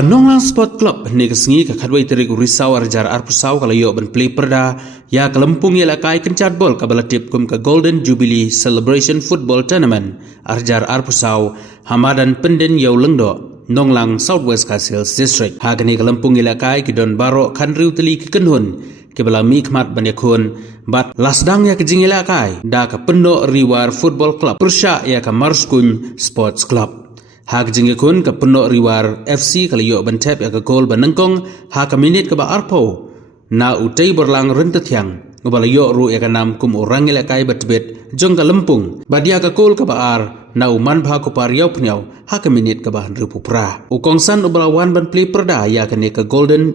Nonglang Sport Club ni kesengi ke kadwai terik risau arjar arpusau kalau yo ben play perda ya kelempung ya lakai kencat bol kabala tip kum ke Golden Jubilee Celebration Football Tournament arjar arpusau hamadan penden yo lengdo Nonglang Southwest Castles District hagani kelempung ya lakai ke Don Baro Kanriu teli ke kenhun kebala mikmat banyakun bat lasdang ya kejing ya lakai da ke pendok riwar football club persya ya ke Marskun Sports Club hak jingikun ke pendok riwar FC kalau yo bentep ya ke gol benengkong hak ke minit ke ba arpo na utai berlang rentet yang ngobala yo ru ya ke nam kum orang ya kai betbet jong ke lempung badia ke gol ke ba ar na uman bah ko pariau pnyau hak ke minit ke ba ribu pra ukongsan ubala wan ban play perda ya ke ne ke Golden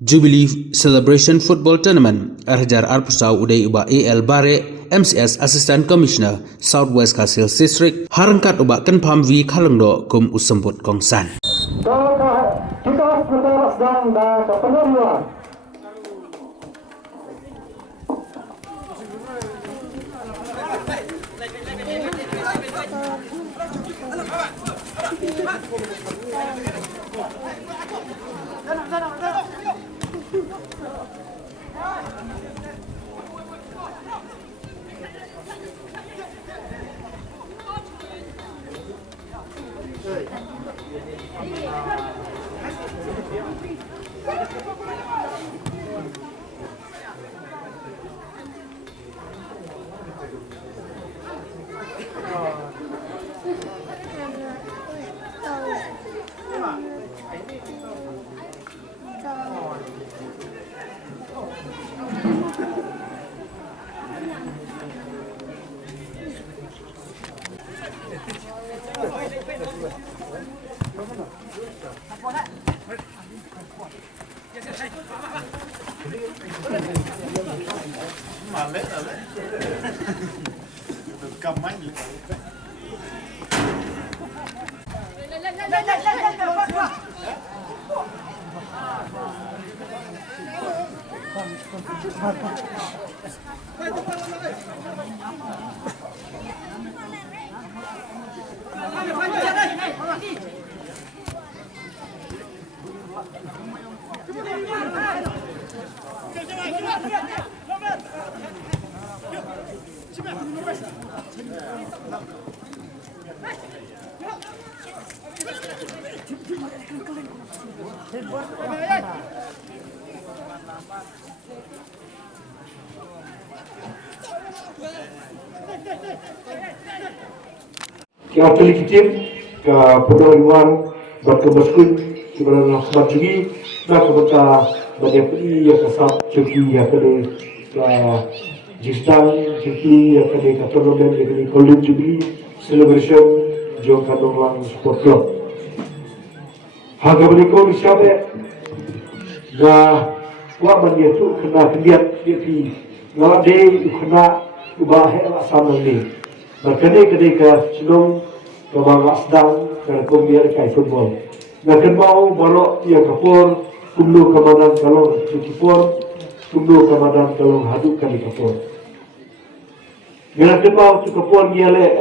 Jubilee Celebration Football Tournament arjar arpusau udai uba AL Bare MCS Assistant Commissioner Southwest Castles District harangkat uba ken pam vi kalengdo kum usembut kongsan. Kita bergerak dan kepenuhan. Kita pilih kitim ke penerimaan berkebaskan sebenarnya sebab juga nak kita banyak peli yang kesat cuci yang kena jistan cuci yang kena tournament yang kena Golden Jubilee Celebration jom Nonglang Sport Club. Harga berikut siapa dah wak banyak tu kena kendiat dia ngalah dia kena ubah hal sama ni. Berkene ketika sebelum kebangga sedang kerana biar kai football. Nak mau baru ia kapur kumdu kemadan kalong cukipur kumdu kemadan kalong haduk kali kapur. Nak mau cukipur dia le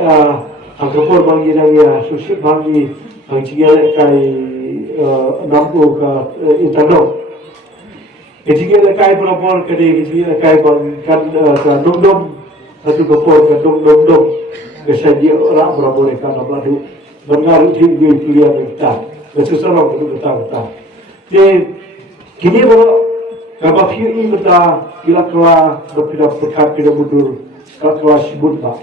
kapur bangi dia susip bangi bangi le kai nampu ke interdom. Kecil le kai berapor kede kecil kai bang kan dom satu kapur ke dom kesaji orang berapa mereka nak beradu mengaruh tinggi pilihan kita kesusahan untuk kita. Jadi kini baru kalau ini kita bila kelah berpindah berkat tidak mundur kelah sibuk tak.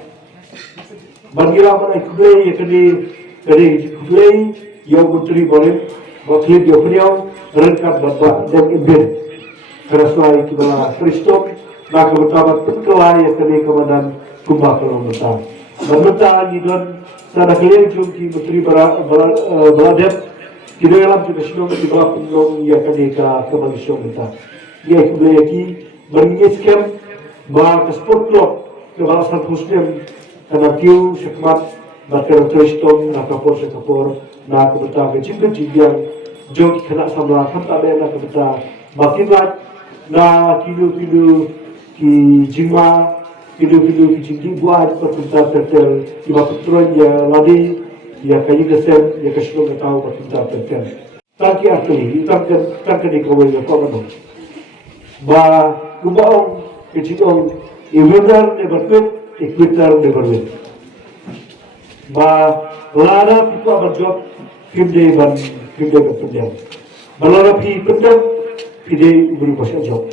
Bagilah mana kublai kini kublai yang menteri boleh wakil dia punya rengkat bapak dan imbir kerasai kibala Kristus nak bertabat penkelai yang kini kemudian kumbah kalau mentah. Bermentah di dalam sana kalian jumpa menteri beradat di dalam juga sedang di bawah penolong yang akan kemanusiaan kita. Ia kublai lagi mengingatkan bahawa sport club kebalasan Muslim karena kiu sekmat bakal Kristus nak kapor nak kebetulan kecil yang jauh kena sama kata nak kebetulan makin lagi na kilu ki jima video-video kecil buat pertuntas tertel iba petron ya ladi ya kayu keser ya kesulitan tahu pertuntas tertel taki atli tangkan di kawai ya kau ba kubaong kecilong winner never quit quitter never win ba lara pipa berjob kimde berpendam balara pi pendam pide beri pasal job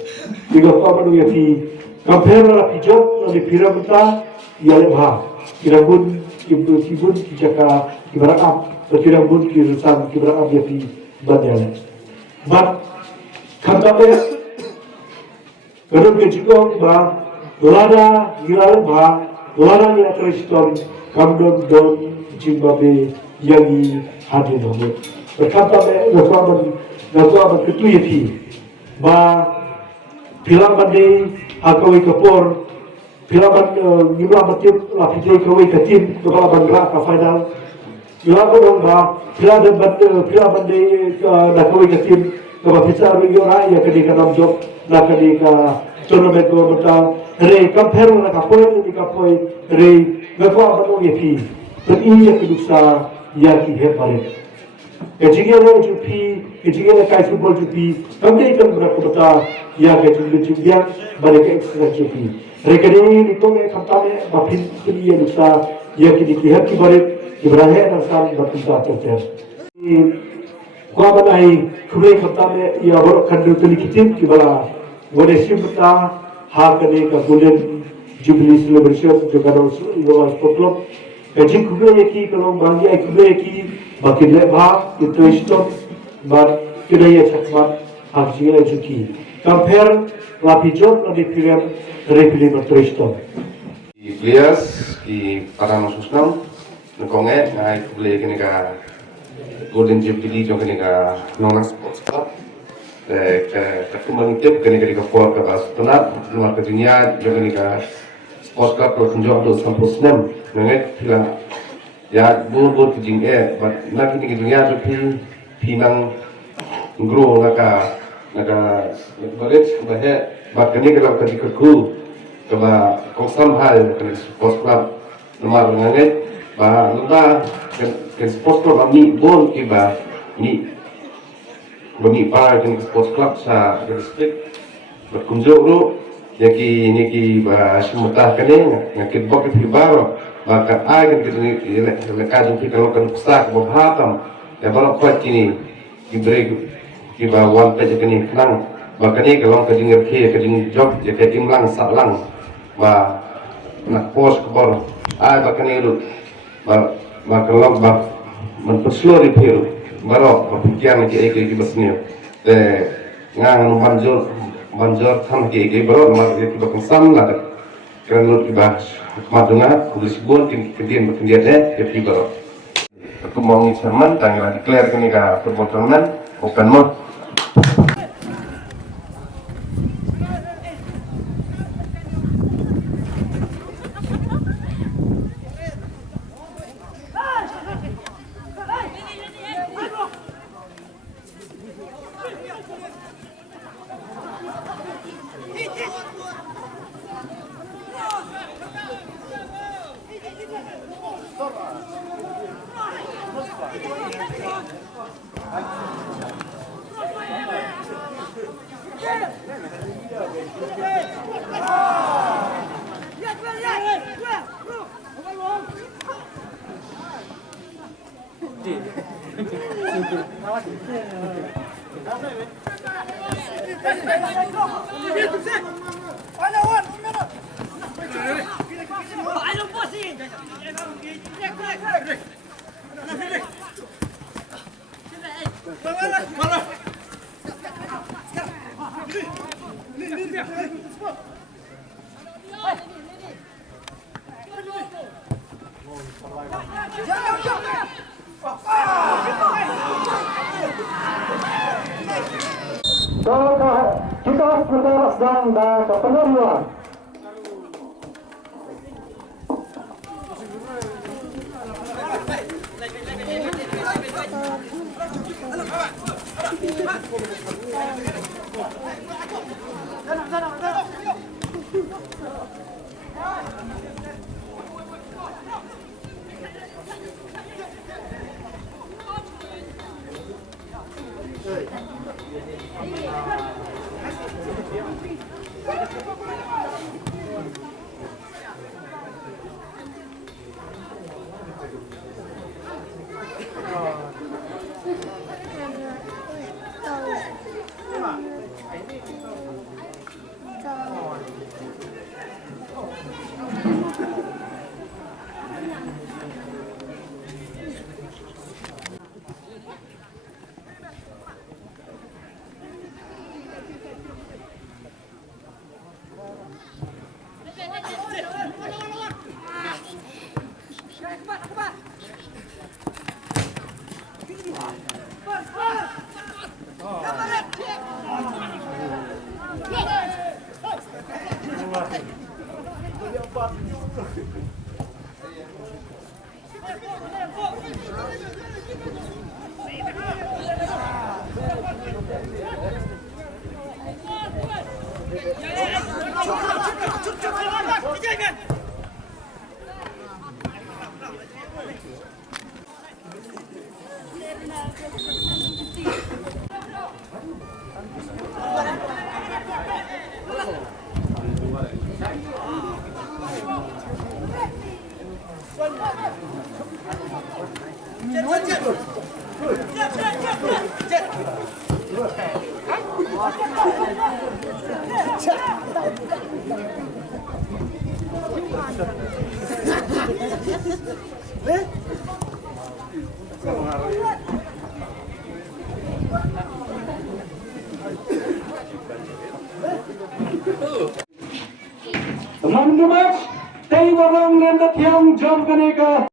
tiga kau baru ya pi compare lara pi job lalu piramita ya lebah kirabun kibun kijaka kibarap kirabun kirusan kibarap ya pi badal but katabe Kadang kecikong ba, lada gilal ba, lada gila Kriston, kamdon don Zimbabwe yang hadir namun. Berkata be, nakuaban ketuyati ba, pilang bande akawi kapor, pilang ngimla matip lapitay kawi katim, kepala bandra ka final. Pilang dong ba, pilang bande nakawi katim, kepala pizza yora ya kedika namjok. Nakadi ka tournament ko mata re compare na ka point ni ka point re ngako abano yepi to iya kiduksa ya ki he pare kejigele jupi kejigele kai football jupi kamde kan bra ko mata ya ke jumbe jumbian bare ke extra jupi re kedi ni to me khamtame ba phin kidi ya duksa ya ki he ki bare ibrahim na san ba pinta chete kwa banai kure khatame ya bor kandu tulikitim kibala wone simta hakane ka golden jubilee celebration jo kana Iloa Sport Club kaji kure yaki kalau bangi ai kure yaki bakin le ba itu stop but kida ya chakmat hakji ai juki compare la pijot la di film refili stop players ki para masusnam nkonge ngai kule kini ka Golden Jubilee jo kini ka Nona Sports Club ke kumbang tip kini ka for ka bas tunat luar ke dunia jo kini ka Sports Club ko tunjok do sampus nem ngai pila ya bur kijing but na kini ke dunia jo pinang grow naka baget bahe bat kini ka ka dikku ka ba kosam hal kini Sports Club nomor ngai ba lunda ke Sports Club ni bon ki ba ni bani pa ke Sports Club sa district berkunjung ru yaki ni ba semutah kene ngakit bok ki baro maka ai kan ki le ka jung ki kalau kan sak bo hatam ya baro kwat kini ki break ki ba wan pe kini knang ba kani kalau ka jing ke job ya ke timlang salang ba nak pos ko baro ai ba kani ru ba kalau ba menperslori piru baro kepikiran ki basnio te ngang banjor tham ki baro mar ki bakam sam la kan lut ki ba madunga kulis bon kedien ya pi baro aku mau ngi saman tanggal declare kini ka football tournament open mode Kita bergerak sedang dan kepenuhan. Teman-teman, tay warang nanda tiang jam kaneka.